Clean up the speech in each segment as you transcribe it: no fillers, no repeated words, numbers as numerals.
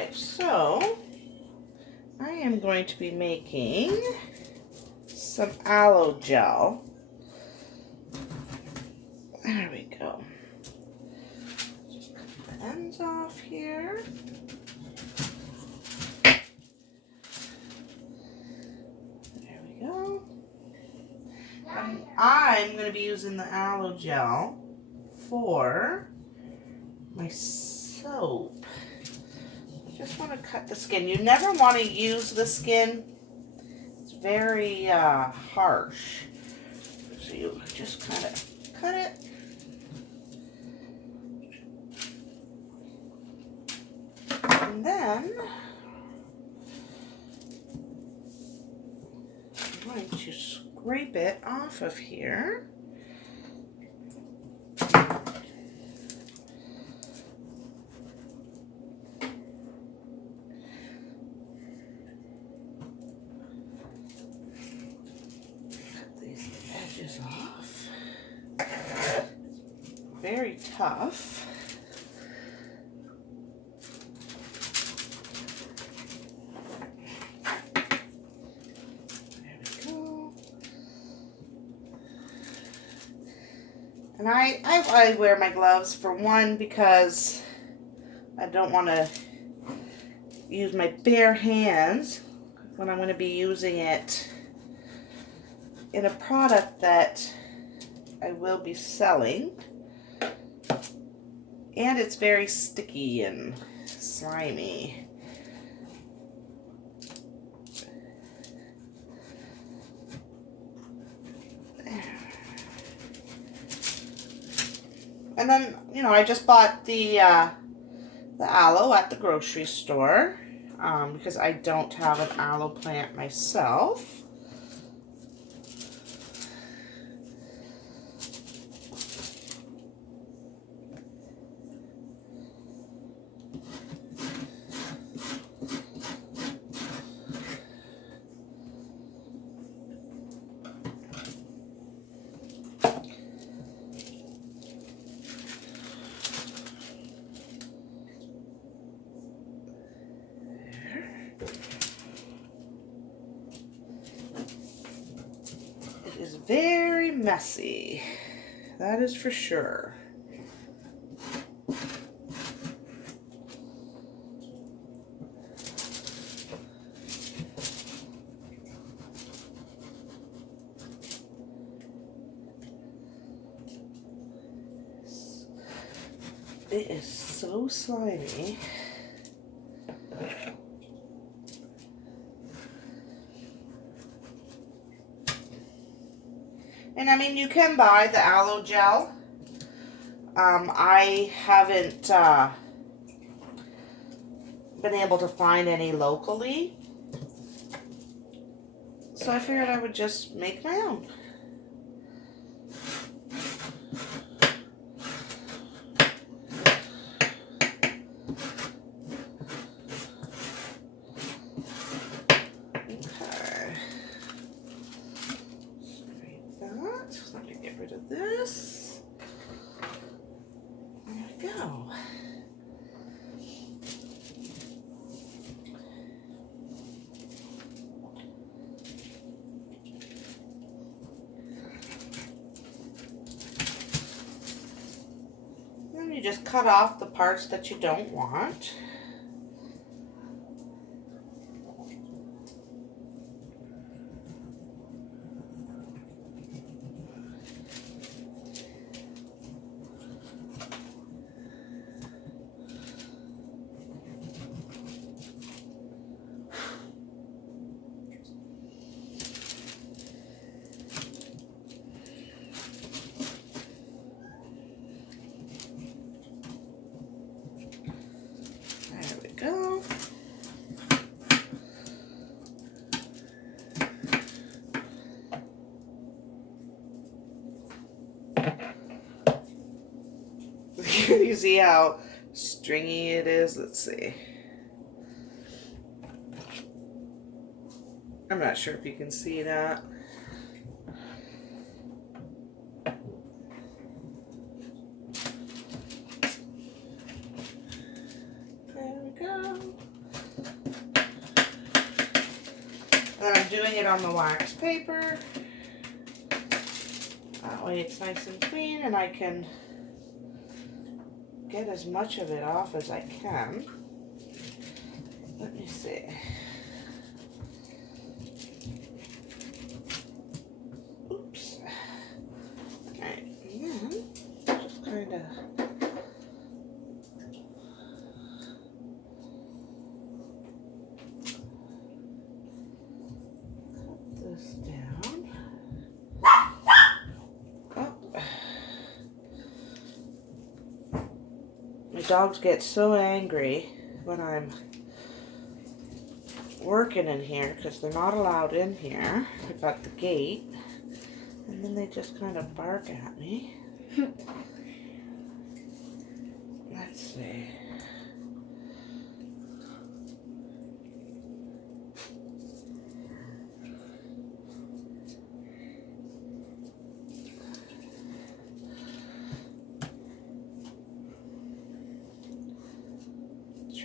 Alright, so I am going to be making some aloe gel. There we go. Just cut the ends off here. There we go. And I'm going to be using the aloe gel for my soap. I just want to cut the skin. You never want to use the skin. It's very harsh. So you just kind of cut it. And then I'm going to scrape it off of here. Off. Very tough. There we go. And I wear my gloves for one because I don't want to use my bare hands when I'm going to be using it in a product that I will be selling, and it's very sticky and slimy. And then, you know, I just bought the aloe at the grocery store because I don't have an aloe plant myself. It is very messy, that is for sure. It is so slimy. And I mean, you can buy the aloe gel. I haven't been able to find any locally, so I figured I would just make my own. Let me get rid of this. There we go. Then you just cut off the parts that you don't want. Go. You see how stringy it is? Let's see. I'm not sure if you can see that. There we go. And then I'm doing it on the wax paper. That way it's nice and clean and I can get as much of it off as I can. Let me see. Oops. Alright, and then just kind of cut this down. Oh. My dogs get so angry when I'm working in here because they're not allowed in here. I've got the gate, and then they just kind of bark at me. Let's see.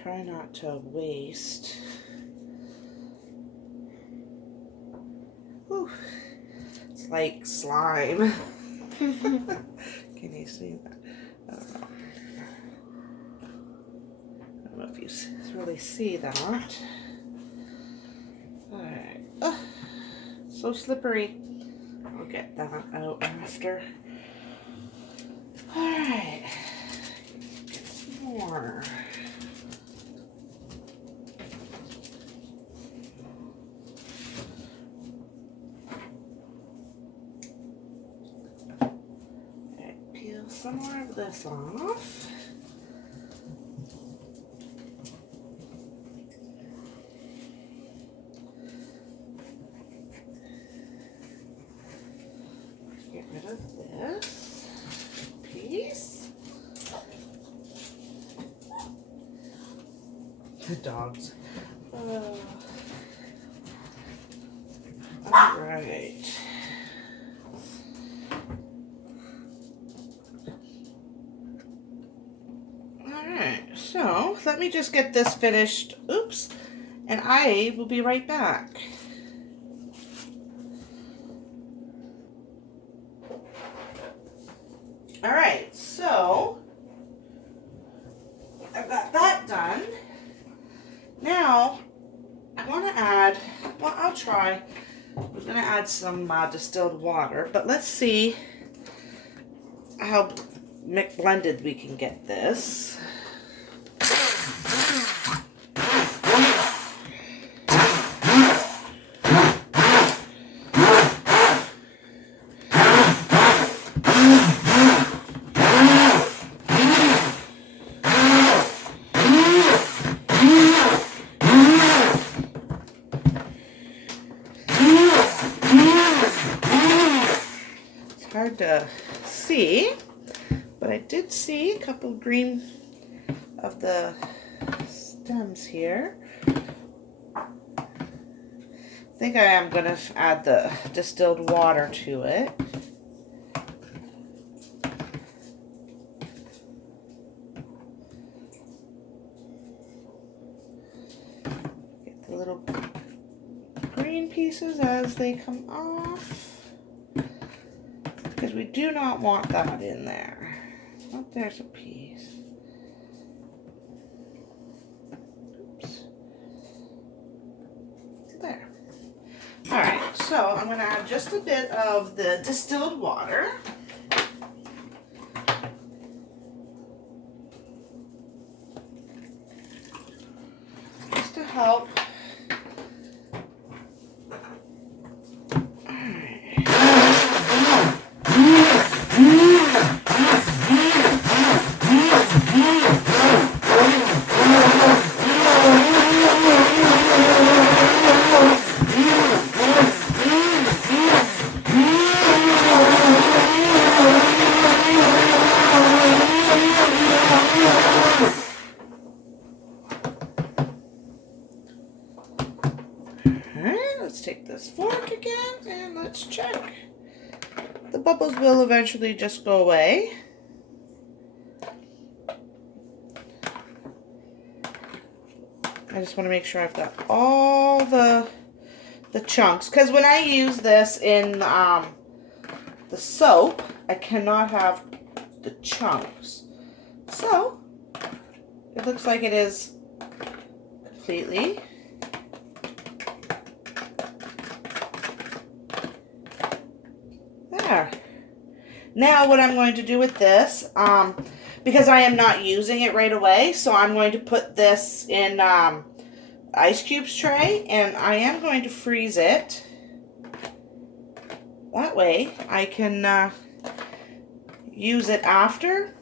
Try not to waste. Whew. It's like slime. Can you see that? I don't know if you really see that. Alright. Oh, so slippery. I'll get that out after. Alright. Get some more. Some more of this off. Get rid of this piece. The dogs. All right. So let me just get this finished. Oops. And I will be right back. All right, so I've got that done. Now I want to add, well, I'll try. I was going to add some distilled water, but let's see how blended we can get this. Hard to see, but I did see a couple green of the stems here. I think I am going to add the distilled water to it. Get the little green pieces as they come off. Because we do not want that in there. Oh, there's a piece. Oops. There. Alright, so I'm going to add just a bit of the distilled water. Just to help. Take this fork again and let's check. The bubbles will eventually just go away. I just want to make sure I've got all the chunks. Because when I use this in the soap, I cannot have the chunks. So, it looks like it is completely. There. Now what I'm going to do with this, because I am not using it right away, so I'm going to put this in ice cubes tray, and I am going to freeze it. That way I can use it after